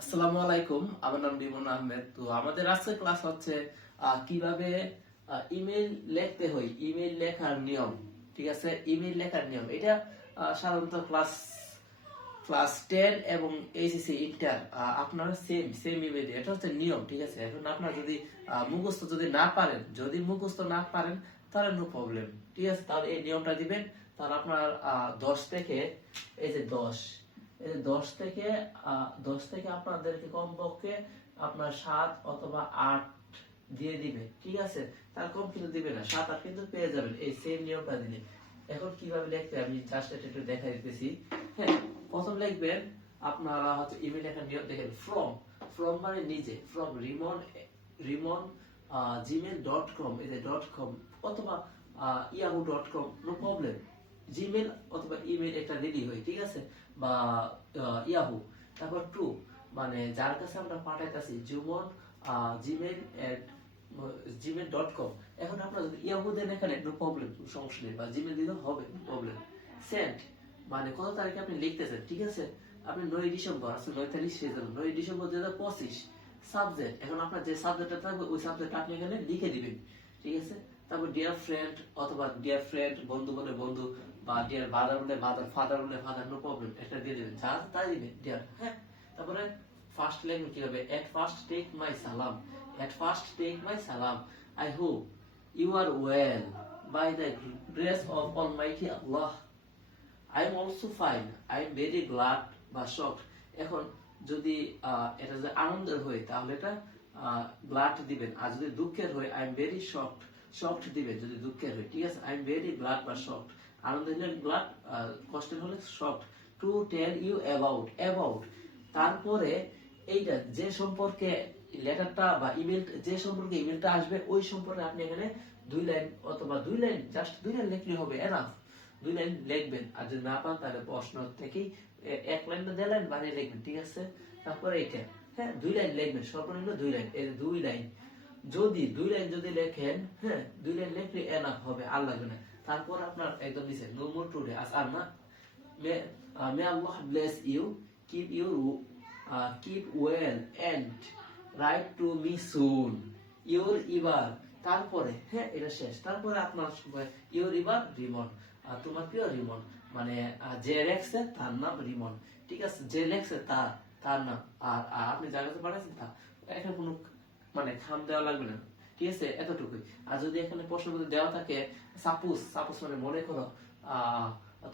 আসসালামু আলাইকুম, আমার নাম রিমন আহমেদ। তো আমাদের আজকের ক্লাস হচ্ছে কীভাবে ইমেল লিখতে হয় ইমেল লেখার নিয়ম, ঠিক আছে? ইমেল লেখার নিয়ম, এটা সাধারণত ক্লাস ক্লাস টেন এবং এইচএসসি ইন্টার আপনারা সেম সেম ইমেল এটা হচ্ছে নিয়ম, ঠিক আছে? এখন আপনারা যদি মুখস্থ যদি না পারেন, যদি মুখস্থ না পারেন, তাহলে নো প্রবলেম ঠিক আছে? তাহলে এই নিয়মটা দিবেন, তাহলে আপনার দশ থেকে, এই যে দশ দশ থেকে দশ থেকে আপনাদেরকে কমপক্ষে আপনার সাত অথবা আট দিয়ে দিবে। ঠিক আছে? তার কম কিন্তু দিবে না। সাত আট কিন্তু পেয়ে যাবেন। এই সেম নিয়মটা দিলে। এখন কীভাবে লিখতে আমি জাস্ট এটা একটু দেখা দিতেছি। হ্যাঁ প্রথম লিখবেন আপনারা হচ্ছে ইমেল একটা নিয়ম দেখেন। ফ্রম ফ্রম মানে নিজে। From Rimon Rimon Gmail dot com এই ডট কম অথবা Yahoo dot com no problem Gmail অথবা ইমেল একটা রেডি হয়, ঠিক আছে? বা ইয়াহু তারপর টু মানে যার কাছে আমরা পাঠাইতেছি Jumon Gmail at Gmail dot com এখন আপনার যদি ইয়াহু দেন এখানে নো প্রবলেম সমস্যা নেই, বা জিমেল দিলেও হবে প্রবলেম সেন্ট মানে কত তারিখে আপনি লিখতেছেন, ঠিক আছে? আপনি নয় ডিসেম্বর আছে নয় তারিখ শেষ হলো নয় ডিসেম্বর হাজার পঁচিশ। সাবজেক্ট এখন আপনার যে সাবজেক্টটা থাকবে, ওই সাবজেক্ট আপনি এখানে লিখে দিবেন, ঠিক আছে? তারপর ডিয়ার ফ্রেন্ড অথবা ডিয়ার ফ্রেন্ড বন্ধু বলে বন্ধু বা ডিয়ার বাদার বলে বাদার ফাদার বলে ফাদার নো প্রবলেম একটা দিয়ে দেবেন। যা তাই দিবেন। ডিয়ার হ্যাঁ? তারপরে ফার্স্ট ল্যাঙ্গুয়েজ কি হবে? এট ফার্স্ট টেক মাই সালাম এট ফার্স্ট টেক মাই সালাম I hope you are well by the grace of almighty Allah I am also fine I am very glad বা শকড এখন যদি এটা যদি আনন্দের হয়, তাহলে এটা গ্লাড দিবেন। আর যদি দুঃখের হয় I am very shocked shocked দিবেন যদি দুঃখের হয়। ঠিক আছে? আই এম ভেরি গ্লাড বা শকড আনন্দের হলে গ্লাড কষ্টের হলে shocked to tell you about about তারপরে এইটা, যে সম্পর্কে লেটারটা বা ইমেল যে সম্পর্কে ইমেলটা আসবে, ওই সম্পর্কে আপনি এখানে দুই লাইন অথবা দুই লাইন জাস্ট দুই লাইন লিখলে হবে এনাফ দুই লাইন লিখবেন। আর যদি না পান, তাহলে প্রশ্ন থেকেই এক লাইন বা দেড় লাইন বানিয়ে লিখবেন, ঠিক আছে? তারপরে এটা হ্যাঁ? দুই লাইন লিখবেন, সর্বনিম্ন দুই লাইন। এই দুই লাইন যদি দুই লাইন যদি লেখেন হ্যাঁ দুই লাইন লিখলে এনাফ হবে আর লাগবে না তারপর আপনার একদম নিচে নো মোর টুডে আস আর না may may Allah bless you keep you keep well and write to me soon your ever তারপরে হ্যাঁ এটা শেষ। তারপরে আপনার ইউর ইবার রিমন। তোমার প্রিয় রিমন মানে যে লেখছে তার নাম রিমন। ঠিক আছে? যে লেখছে তার তার নাম। আর আপনি কাছে পাঠাচ্ছেন তা, এখানে কোনো মানে খাম দেওয়া লাগবে না। ঠিক আছে? এতটুকুই। আর যদি এখানে প্রশ্ন যদি দেওয়া থাকে, সাপোজ সাপোজ মানে মনে করো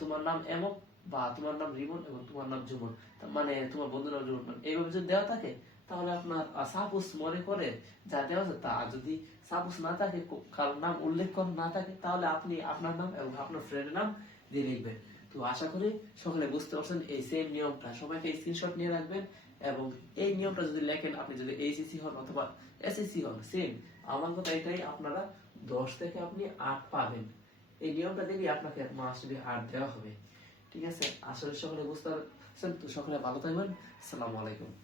তোমার নাম এমক বা তোমার নাম রিমন এবং তোমার নাম জুমন মানে তোমার বন্ধুর নাম জুমন মানে এইভাবে যদি দেওয়া থাকে, তাহলে আপনার সাপোজ মনে করে যা দেওয়া আছে তা। যদি সাপোজ না থাকে কারোর নাম উল্লেখ কর না থাকে, তাহলে আপনি আপনার নাম এবং আপনার ফ্রেন্ডের নাম দিয়ে লিখবেন। তো আশা করি সকলে বুঝতে পারছেন এই সেম নিয়মটা। সবাইকে স্ক্রিনশট নিয়ে রাখবেন। এবং এই নিয়মটা যদি লেখেন, আপনি যদি এইচএসসি হন অথবা এসএসসি হন সেম আমার কথা এটাই, আপনারা দশ থেকে আপনি আট পাবেন। এই নিয়মটা দিলে আপনাকে মাস্টারি আট দেওয়া হবে। ঠিক আছে? আসলে সকলে বুঝতে পারছেন? তো সকলে ভালো থাকবেন। সালামু আলাইকুম।